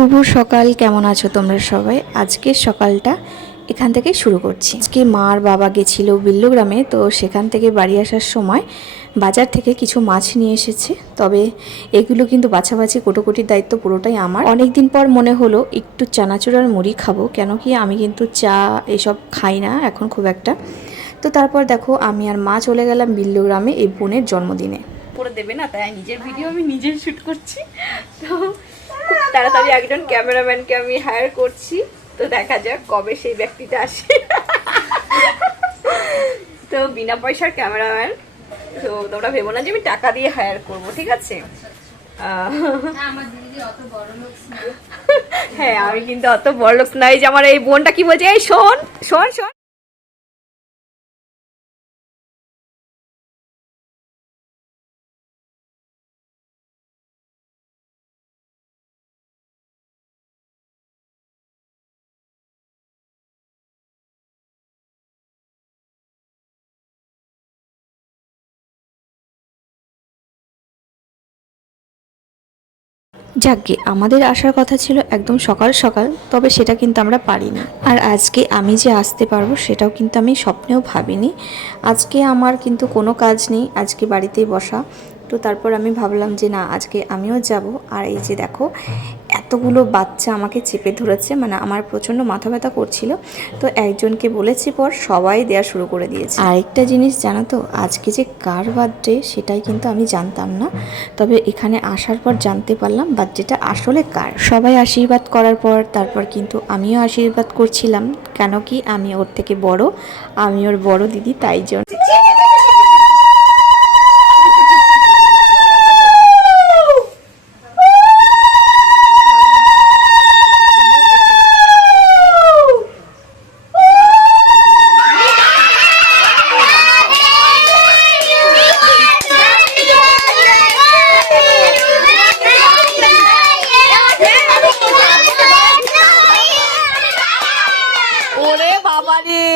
শুভ সকাল, কেমন আছো তোমরা সবাই? আজকের সকালটা এখান থেকে শুরু করছি। আজকে মা আর বাবা গেছিল বিল্লগ্রামে, তো সেখান থেকে বাড়ি আসার সময় বাজার থেকে কিছু মাছ নিয়ে এসেছে। তবে এগুলো কিন্তু বাছাবাছি কোটোকুটির দায়িত্ব পুরোটাই আমার। অনেক দিন পর মনে হলো একটু চানাচুর আর মুড়ি খাবো, কেন কি আমি কিন্তু চা এসব খাই না এখন খুব একটা। তো তারপর দেখো আমি আর মা চলে গেলাম বিল্লগ্রামে এই বোনের জন্মদিনে। করে দেবে না, তাই নিজের ভিডিও আমি নিজেই শুট করছি। তো তাড়াতাড়ি একজন ক্যামেরাম্যানকে আমি হায়ার করছি, তো দেখা যাক কবে সেই ব্যক্তিটা আসে। তো বিনা পয়সার ক্যামেরাম্যান, তো তোমরা ভেবো না যে আমি টাকা দিয়ে হায়ার করব, ঠিক আছে? হ্যাঁ, আমি কিন্তু অত বড় লোক নাই যে আমার এই বোনটা কি বলছে, এই শোন শোন শোন। যাকগে, আমাদের আসার কথা ছিল একদম সকাল সকাল, তবে সেটা কিন্তু আমরা পারিনি। আর আজকে আমি যে আসতে পারবো সেটাও কিন্তু আমি স্বপ্নেও ভাবিনি। আজকে আমার কিন্তু কোনো কাজ নেই, আজকে বাড়িতেই বসা। তো তারপর আমি ভাবলাম যে না, আজকে আমিও যাব। আর এই যে দেখো এতগুলো বাচ্চা আমাকে চেপে ধরেছে, মানে আমার প্রচণ্ড মাথা ব্যথা করছিল। তো একজনকে বলেছি পর সবাই দেওয়া শুরু করে দিয়েছে। আরেকটা জিনিস জানো তো, আজকে যে কার বার্থডে সেটাই কিন্তু আমি জানতাম না, তবে এখানে আসার পর জানতে পারলাম বার্থডেটা আসলে কার। সবাই আশীর্বাদ করার পর তারপর কিন্তু আমিও আশীর্বাদ করছিলাম, কেন কি আমি ওর থেকে বড়, আমি ওর বড় দিদি, তাই জন্য। ওরে বাবা রে,